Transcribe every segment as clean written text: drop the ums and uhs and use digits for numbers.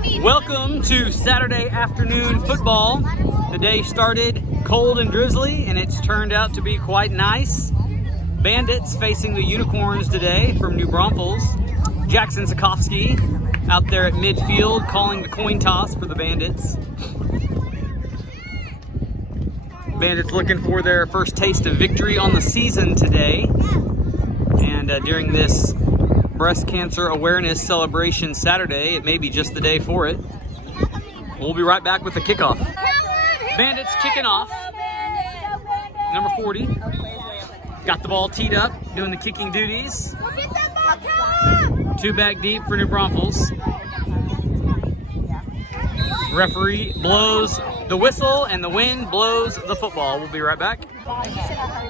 Welcome to Saturday afternoon football. The day started cold and drizzly, and it's turned out to be quite nice. Bandits facing the Unicorns today from New Braunfels. Jackson Sikowski out there at midfield calling the coin toss for the Bandits. Bandits looking for their first taste of victory on the season today. And during this Breast Cancer Awareness Celebration Saturday, it may be just the day for it. We'll be right back with the kickoff. Bandits kicking off. Number 40. Got the ball teed up, doing the kicking duties. 2 back deep for New Braunfels. Referee blows the whistle and the wind blows the football. We'll be right back.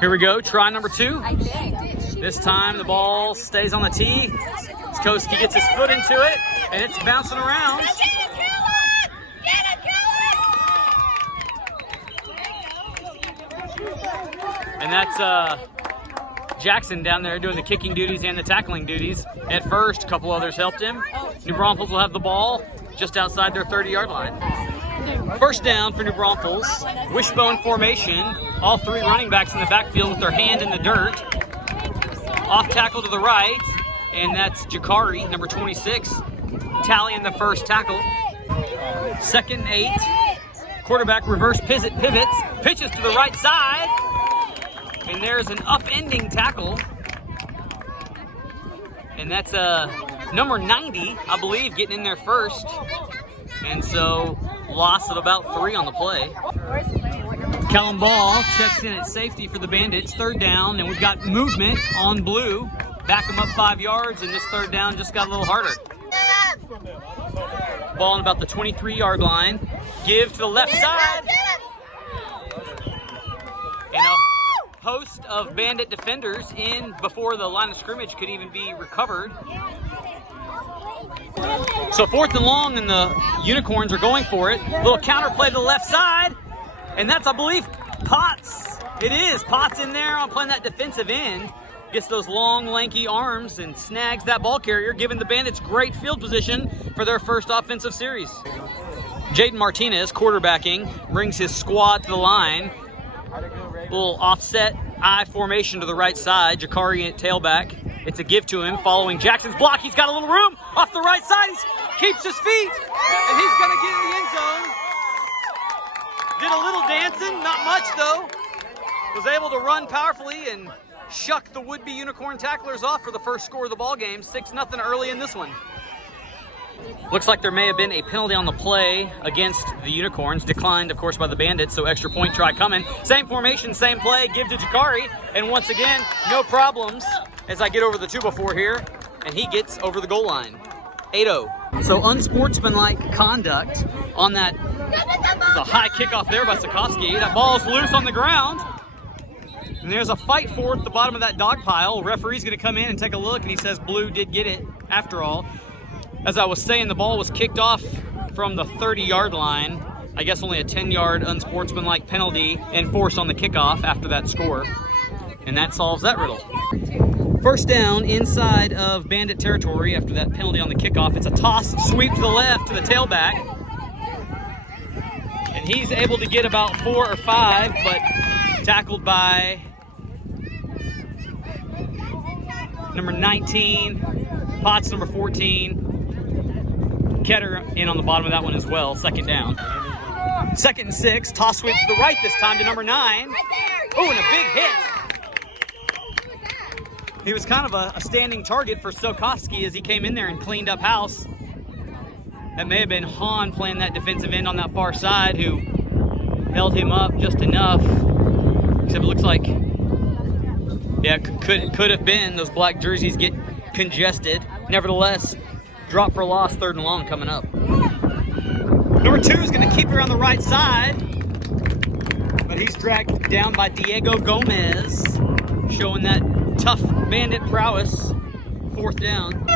Here we go, try number 2. This time the ball stays on the tee. Sikowski gets his foot into it and it's bouncing around. And that's Jackson down there doing the kicking duties and the tackling duties. At first, a couple others helped him. New Braunfels will have the ball just outside their 30-yard line. First down for New Braunfels. Wishbone formation. All 3 running backs in the backfield with their hand in the dirt. Off tackle to the right, and that's Jakari, number 26, tallying the first tackle. 2nd and 8. Quarterback reverse pivots, pitches to the right side, and there's an upending tackle. And that's number 90, I believe, getting in there first. And so, loss of about 3 on the play. Callum Ball checks in at safety for the Bandits. 3rd down, and we've got movement on blue. Back them up 5 yards, and this 3rd down just got a little harder. Ball on about the 23-yard line. Give to the left side. And a host of Bandit defenders in before the line of scrimmage could even be recovered. So 4th and long, and the Unicorns are going for it. Little counter play to the left side. And that's, I believe, Potts. It is. Potts in there on playing that defensive end. Gets those long, lanky arms and snags that ball carrier, giving the Bandits great field position for their first offensive series. Jaden Martinez, quarterbacking, brings his squad to the line. Little offset I formation to the right side. Jakari at tailback. It's a give to him following Jackson's block. He's got a little room off the right side. He keeps his feet, and he's going to get in the end zone. Did a little dancing, not much though. Was able to run powerfully and shuck the would-be Unicorn tacklers off for the first score of the ball game. 6-0 early in this one. Looks like there may have been a penalty on the play against the Unicorns. Declined, of course, by the Bandits, so extra point try coming. Same formation, same play, give to Jakari. And once again, no problems as I get over the 2-before here. And he gets over the goal line. 8-0. So unsportsmanlike conduct on that. There's a high kickoff there by Sikowski. That ball's loose on the ground. And there's a fight for it at the bottom of that dog pile. Referee's going to come in and take a look, and he says blue did get it after all. As I was saying, the ball was kicked off from the 30-yard line. I guess only a 10-yard unsportsmanlike penalty enforced on the kickoff after that score. And that solves that riddle. First down inside of Bandit territory after that penalty on the kickoff. It's a toss sweep to the left to the tailback. And he's able to get about 4 or 5, but tackled by number 19, Potts number 14. Ketter in on the bottom of that one as well, 2nd down. 2nd and 6, toss sweep to the right this time to number 9. Oh, and a big hit. He was kind of a standing target for Sikowski as he came in there and cleaned up house. That may have been Hahn playing that defensive end on that far side who held him up just enough. Except it looks like, yeah, could have been. Those black jerseys get congested. Nevertheless, drop for a loss, 3rd and long coming up. Number 2 is going to keep it on the right side. But he's dragged down by Diego Gomez, showing that tough Bandit prowess. 4th down.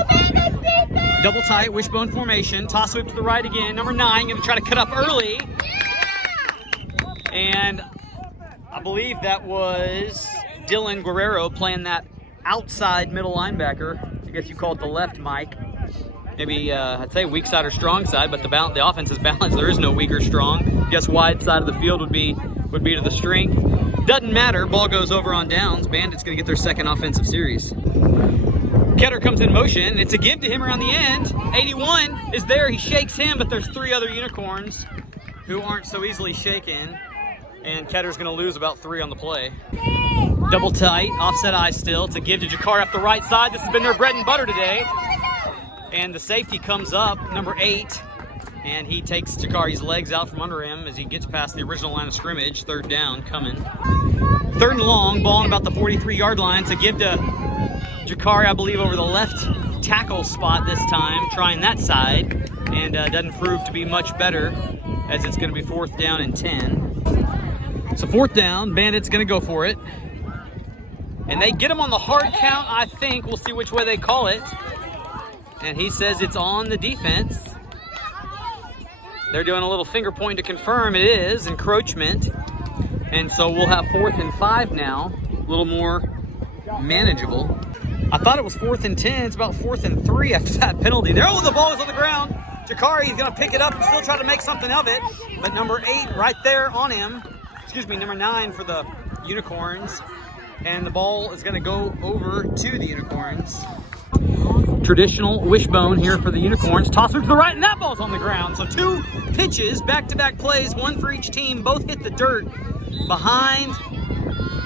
Double tight, wishbone formation. Toss sweep to the right again. Number 9 going to try to cut up early. And I believe that was Dylan Guerrero playing that outside middle linebacker. I guess you call it the left, Mike. maybe I'd say weak side or strong side, but the offense is balanced. There is no weak or strong. I guess wide side of the field would be to the strength. Doesn't matter. Ball goes over on downs. Bandits going to get their second offensive series. Ketter comes in motion. It's a give to him around the end. 81 is there. He shakes him, but there's 3 other Unicorns who aren't so easily shaken. And Ketter's going to lose about 3 on the play. Double tight, offset eye still. It's a give to Jakari up the right side. This has been their bread and butter today. And the safety comes up, number 8. And he takes Jakari's legs out from under him as he gets past the original line of scrimmage. 3rd down coming. 3rd and long, ball on about the 43-yard line. It's a give to Jakari, I believe, over the left tackle spot this time, trying that side. And doesn't prove to be much better as it's going to be 4th down and 10. So 4th down, Bandits going to go for it. And they get him on the hard count, I think. We'll see which way they call it. And he says it's on the defense. They're doing a little finger point to confirm it is encroachment. And so we'll have 4th and 5 now. A little more manageable. I thought it was 4th and 10. It's about 4th and 3 after that penalty there. Oh, the ball is on the ground. Jakari is going to pick it up and still try to make something of it. But number 8 right there on him. Excuse me, number 9 for the Unicorns. And the ball is going to go over to the Unicorns. Traditional wishbone here for the Unicorns. Tosser to the right, and that ball's on the ground. So 2 pitches, back-to-back plays, 1 for each team. Both hit the dirt behind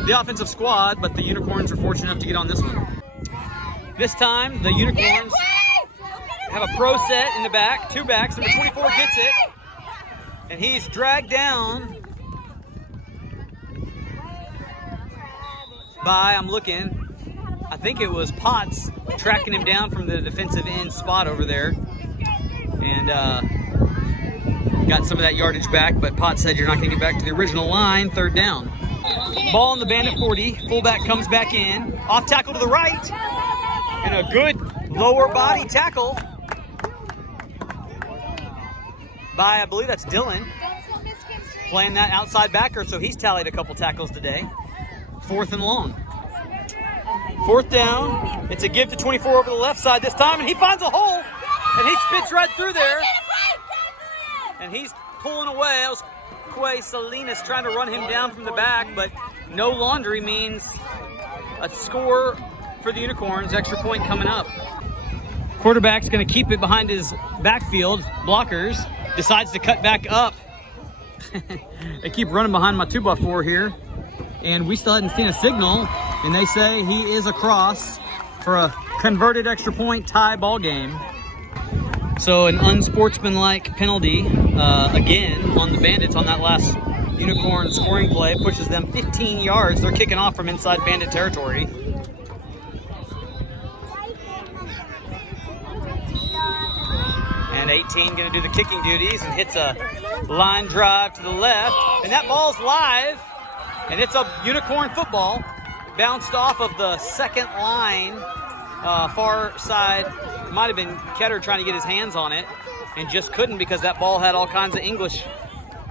the offensive squad, but the Unicorns are fortunate enough to get on this one. This time, the Unicorns have a pro set in the back, 2 backs. Number 24 gets it, and he's dragged down by, I'm looking, I think it was Potts tracking him down from the defensive end spot over there. And got some of that yardage back, but Potts said you're not going to get back to the original line. 3rd down. Ball on the Bandit 40. Fullback comes back in. Off tackle to the right. And a good lower body tackle by, I believe that's Dylan. Playing that outside backer, so he's tallied a couple tackles today. 4th and long. 4th down. It's a give to 24 over the left side this time, and he finds a hole, and he spits right through there. And he's pulling away. That was Quay Salinas trying to run him down from the back, but no laundry means a score for the Unicorns. Extra point coming up. Quarterback's going to keep it behind his backfield. Blockers. Decides to cut back up. They keep running behind my 2x4 here. And we still hadn't seen a signal, and they say he is across for a converted extra point tie ball game. So an unsportsmanlike penalty again on the Bandits on that last Unicorn scoring play pushes them 15 yards. They're kicking off from inside Bandit territory. And 18 going to do the kicking duties and hits a line drive to the left, and that ball's live. And it's a Unicorn football. Bounced off of the second line, far side. It might have been Ketter trying to get his hands on it and just couldn't because that ball had all kinds of English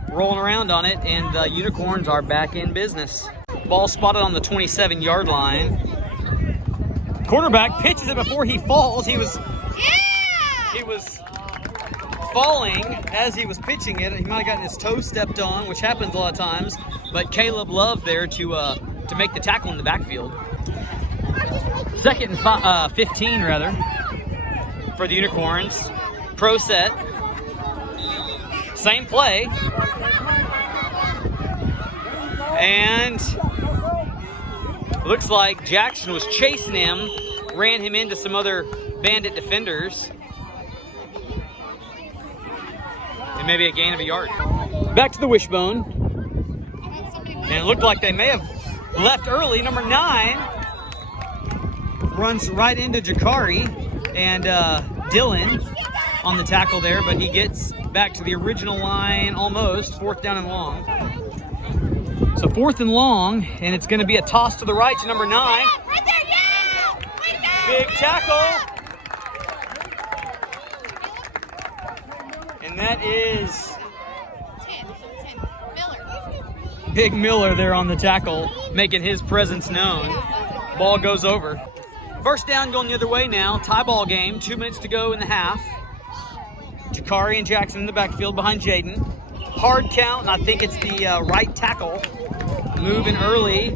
rolling around on it. And the Unicorns are back in business. Ball spotted on the 27-yard line. Quarterback pitches it before he falls. He was falling as he was pitching it. He might have gotten his toe stepped on, which happens a lot of times. But Caleb Love there to make the tackle in the backfield. 2nd and 15 rather for the Unicorns. Pro set. Same play. And looks like Jackson was chasing him, ran him into some other Bandit defenders. And maybe a gain of a yard. Back to the wishbone. And it looked like they may have left early. Number 9 runs right into Jakari and Dylan on the tackle there, but he gets back to the original line almost. 4th down and long. So 4th and long, and it's going to be a toss to the right to number 9. Right there, yeah! Big tackle. And that is Big Miller there on the tackle, making his presence known. Ball goes over. First down going the other way now. Tie ball game. 2 minutes to go in the half. Jakari and Jackson in the backfield behind Jaden. Hard count, and I think it's the right tackle. Moving early.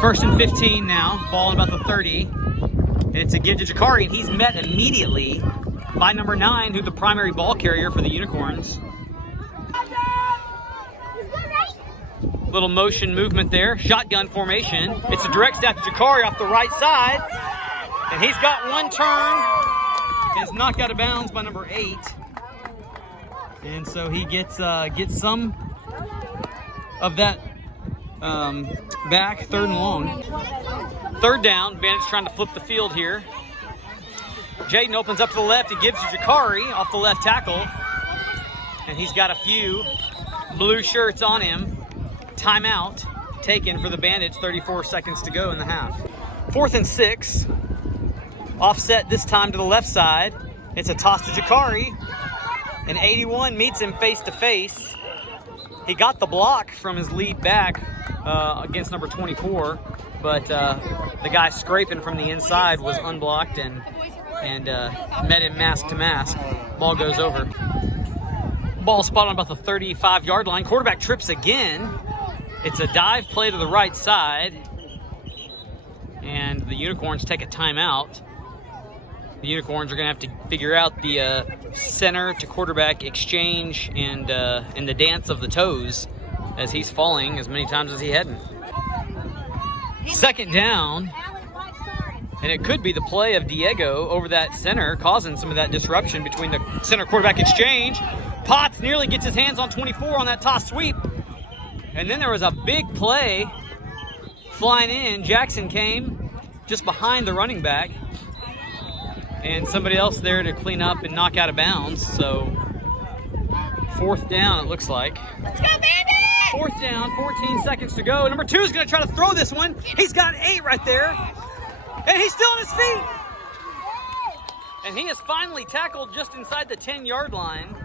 1st and 15 now. Ball in about the 30. And it's a give to Jakari, and he's met immediately by number 9, who's the primary ball carrier for the Unicorns. Little motion movement there. Shotgun formation. It's a direct snap to Jakari off the right side. And he's got one turn. It's knocked out of bounds by number 8. And so he gets some of that back. 3rd and long. 3rd down. Bandits trying to flip the field here. Jaden opens up to the left. He gives to Jakari off the left tackle. And he's got a few blue shirts on him. Timeout taken for the Bandits. 34 seconds to go in the half. 4th and 6. Offset this time to the left side. It's a toss to Jakari. And 81 meets him face to face. He got the block from his lead back against number 24, but the guy scraping from the inside was unblocked and met him mask to mask. Ball goes over. Ball spot on about the 35-yard line. Quarterback trips again. It's a dive play to the right side, and the Unicorns take a timeout. The Unicorns are going to have to figure out the center to quarterback exchange and the dance of the toes as he's falling as many times as he hadn't. 2nd down, and it could be the play of Diego over that center, causing some of that disruption between the center quarterback exchange. Potts nearly gets his hands on 24 on that toss sweep. And then there was a big play flying in. Jackson came just behind the running back. And somebody else there to clean up and knock out of bounds. So 4th down, it looks like. Let's go, Bandits! 4th down, 14 seconds to go. Number 2 is going to try to throw this one. He's got 8 right there. And he's still on his feet. And he is finally tackled just inside the 10-yard line.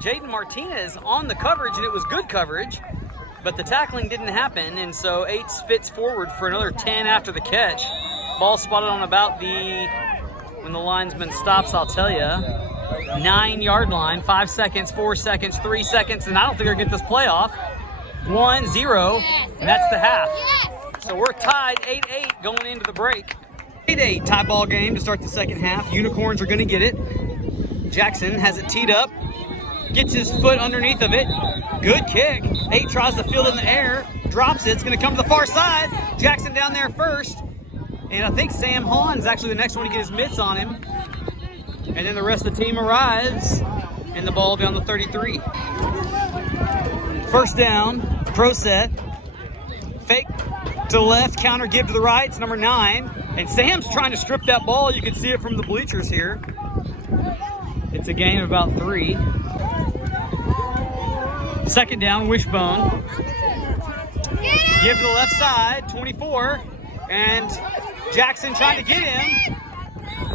Jaden Martinez on the coverage, and it was good coverage. But the tackling didn't happen, and so 8 spits forward for another 10 after the catch. Ball spotted on about the, when the linesman stops, I'll tell you, 9-yard line. 5 seconds, 4 seconds, 3 seconds, and I don't think they're going to get this play off. 1-0, and that's the half. So we're tied 8-8 going into the break. 8-8 tie ball game to start the second half. Unicorns are going to get it. Jackson has it teed up. Gets his foot underneath of it. Good kick. 8 tries to field in the air. Drops it. It's going to come to the far side. Jackson down there first. And I think Sam Hahn's actually the next one to get his mitts on him. And then the rest of the team arrives. And the ball will be on the 33. 1st down. Pro set. Fake to the left. Counter give to the right. It's number 9. And Sam's trying to strip that ball. You can see it from the bleachers here. It's a gain of about 3. 2nd down, wishbone. Give to the left side, 24. And Jackson trying to get him.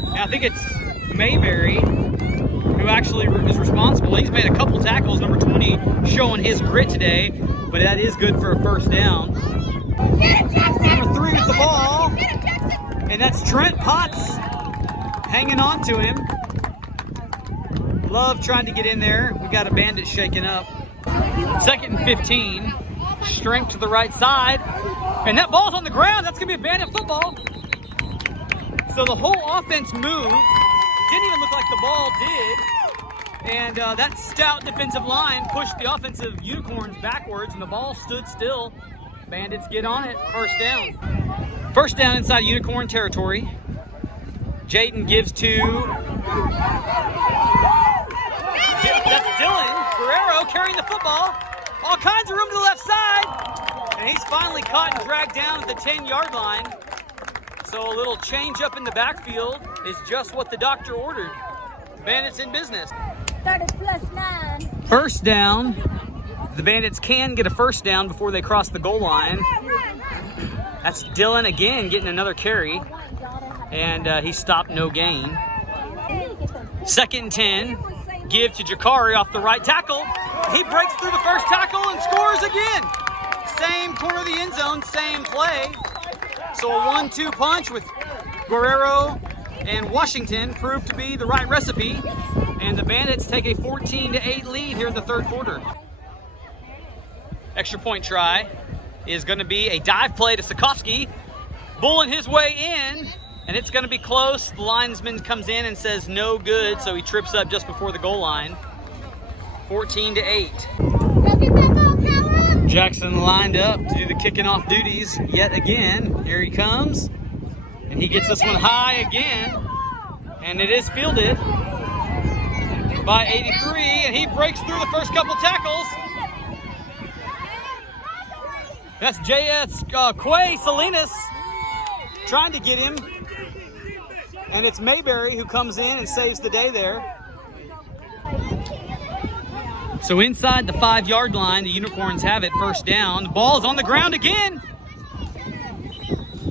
And I think it's Mayberry who actually is responsible. He's made a couple tackles, number 20, showing his grit today. But that is good for a 1st down. Number 3 with the ball. And that's Trent Potts hanging on to him. Love trying to get in there. We got a Bandit shaking up. 2nd and 15. Strength to the right side. And that ball's on the ground. That's going to be a Bandit football. So the whole offense moved. Didn't even look like the ball did. And that stout defensive line pushed the offensive Unicorns backwards, and the ball stood still. Bandits get on it. 1st down. 1st down inside Unicorn territory. Jaden gives to... That's Dylan Guerrero carrying the football. All kinds of room to the left side. And he's finally caught and dragged down at the 10-yard line. So a little change up in the backfield is just what the doctor ordered. Bandits in business. 30+9. 1st down. The Bandits can get a 1st down before they cross the goal line. That's Dylan again getting another carry. And he stopped, no gain. 2nd and 10. Give to Jakari off the right tackle. He breaks through the first tackle and scores again. Same corner of the end zone, same play. So a 1-2 punch with Guerrero and Washington proved to be the right recipe. And the Bandits take a 14-8 lead here in the third quarter. Extra point try is going to be a dive play to Sikorsky, bulling his way in, and it's going to be close. The linesman comes in and says no good, so he trips up just before the goal line. 14-8. Jackson lined up to do the kicking off duties yet again. Here he comes, and he gets this one high again, and it is fielded by 83, and he breaks through the first couple tackles. That's J.S. Quay Salinas trying to get him. And it's Mayberry who comes in and saves the day there. So inside the 5-yard line, the Unicorns have it, first down. The ball's on the ground again.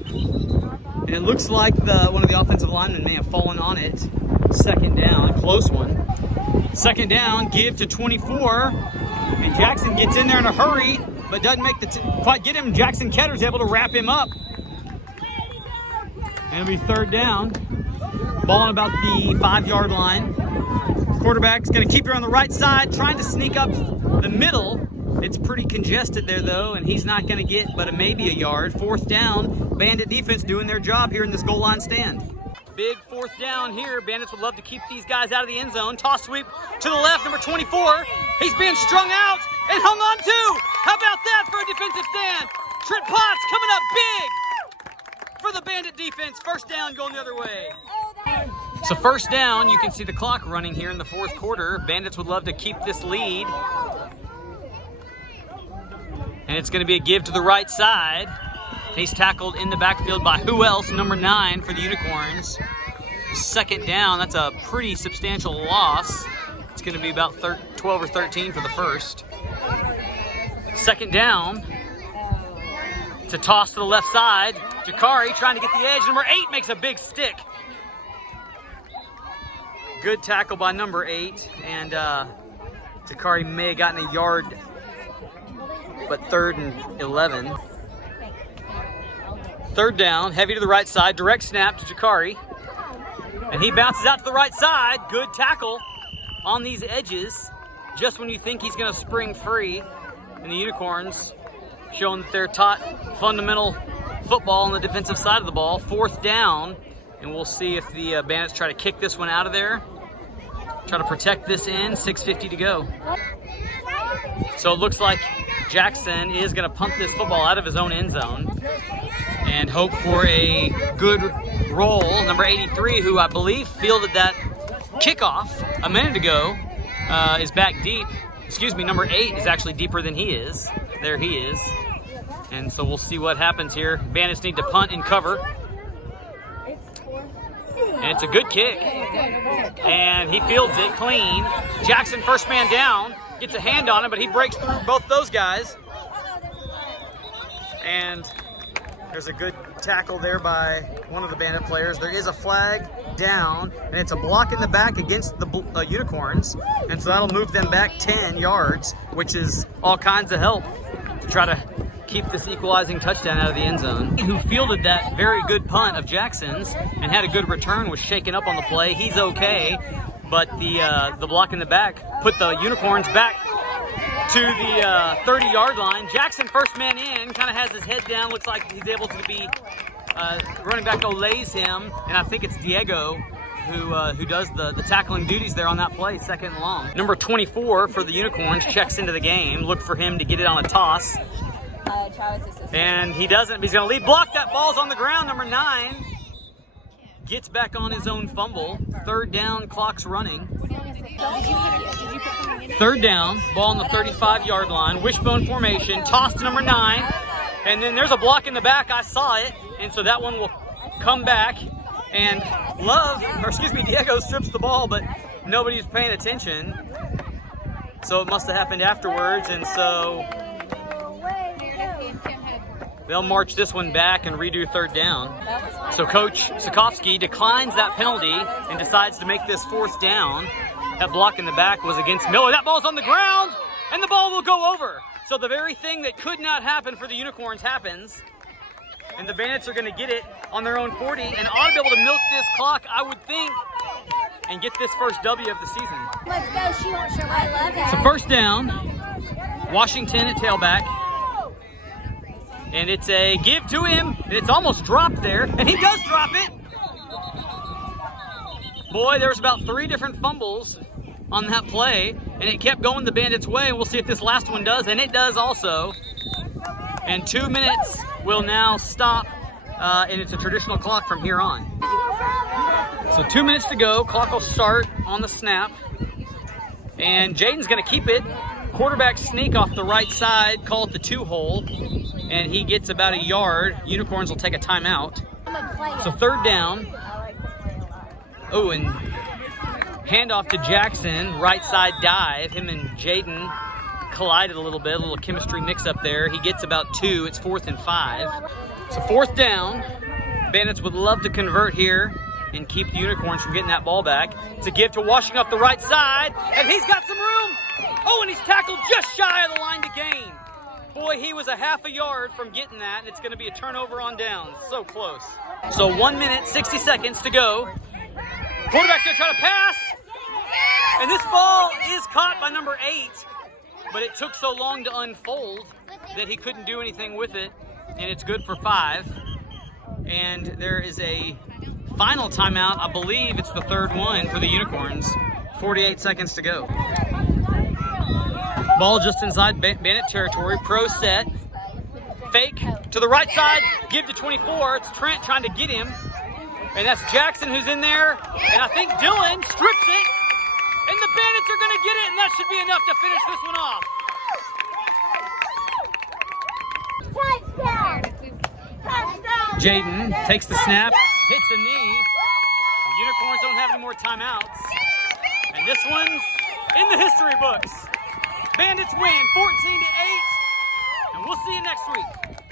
And it looks like one of the offensive linemen may have fallen on it. Second down, close one. Second down, give to 24. And Jackson gets in there in a hurry, but doesn't make quite get him. Jackson Ketter's able to wrap him up. And it'll be third down. Ball on about the 5-yard line. Quarterback's going to keep her on the right side, trying to sneak up the middle. It's pretty congested there, though, and he's not going to get but maybe a yard. Fourth down. Bandit defense doing their job here in this goal line stand. Big fourth down here. Bandits would love to keep these guys out of the end zone. Toss sweep to the left, number 24. He's being strung out and hung on to. How about that for a defensive stand? Trent Potts coming up big for the Bandit defense. First down going the other way. So first down, you can see the clock running here in the fourth quarter. Bandits would love to keep this lead. And it's going to be a give to the right side. He's tackled in the backfield by who else? Number 9 for the Unicorns. Second down, that's a pretty substantial loss. It's going to be about 12 or 13 for the first. Second down. To toss to the left side. Jakari trying to get the edge. Number 8 makes a big stick. Good tackle by number 8. And Jakari may have gotten a yard, but 3rd and 11. Third down, heavy to the right side, direct snap to Jakari. And he bounces out to the right side. Good tackle on these edges. Just when you think he's going to spring free. And the Unicorns showing that they're taught fundamental football on the defensive side of the ball. Fourth down. And we'll see if the Bandits try to kick this one out of there. Try to protect this in. 6:50 to go. So it looks like Jackson is going to punt this football out of his own end zone and hope for a good roll. Number 83, who I believe fielded that kickoff a minute ago, is back deep. Excuse me, number 8 is actually deeper than he is. There he is. And so we'll see what happens here. Bandits need to punt and cover. And it's a good kick. And he fields it clean. Jackson, first man down, gets a hand on him, but he breaks through both those guys. And there's a good tackle there by one of the Bandit players. There is a flag down, and it's a block in the back against the Unicorns. And so that'll move them back 10 yards, which is all kinds of help to try to keep this equalizing touchdown out of the end zone. Who fielded that very good punt of Jackson's and had a good return, was shaken up on the play. He's okay, but the block in the back put the Unicorns back to the 30-yard line. Jackson, first man in, kind of has his head down. Looks like he's able to be running back olays him, and I think it's Diego who does the tackling duties there on that play, second and long. Number 24 for the Unicorns checks into the game. Look for him to get it on a toss. And he doesn't. He's going to lead block. That ball's on the ground. Number 9 gets back on his own fumble. Third down, clock's running. Third down, ball on the 35-yard line. Wishbone formation, toss to number 9. And then there's a block in the back. I saw it. And so that one will come back. And Diego strips the ball, but nobody's paying attention. So it must have happened afterwards. And so they'll march this one back and redo third down. So Coach Sikorsky declines that penalty and decides to make this fourth down. That block in the back was against Miller. That ball's on the ground, and the ball will go over. So the very thing that could not happen for the Unicorns happens. And the Bandits are going to get it on their own 40 and ought to be able to milk this clock, I would think, and get this first W of the season. Let's go. She won't show I love it. So first down, Washington at tailback. And it's a give to him, and it's almost dropped there, and he does drop it. Boy, there was about 3 different fumbles on that play, and it kept going the Bandits' way. We'll see if this last one does, and it does also. And 2 minutes will now stop, and it's a traditional clock from here on. So 2 minutes to go. Clock will start on the snap, and Jaden's going to keep it. Quarterback sneak off the right side, call it the 2-hole, and he gets about a yard. Unicorns will take a timeout. So third down. Oh, and handoff to Jackson, right side dive. Him and Jaden collided a little bit, a little chemistry mix up there. He gets about 2. It's 4th and 5. So fourth down. Bandits would love to convert here and keep the Unicorns from getting that ball back. It's a give to Washington off the right side, and he's got some room. Oh, and he's tackled just shy of the line to gain. Boy, he was a half a yard from getting that, and it's going to be a turnover on downs. So close. So 1 minute, 60 seconds to go. Quarterback's going to try to pass, and this ball is caught by number 8, but it took so long to unfold that he couldn't do anything with it, and it's good for 5. And there is a final timeout. I believe it's the 3rd one for the Unicorns. 48 seconds to go. Ball just inside Bandit territory. Pro set. Fake to the right side. Give to 24. It's Trent trying to get him. And that's Jackson who's in there. And I think Dylan strips it. And the Bandits are going to get it. And that should be enough to finish this one off. Jaden takes the snap. Hits a knee. The Unicorns don't have any more timeouts. And this one's in the history books. Bandits win 14-8, and we'll see you next week.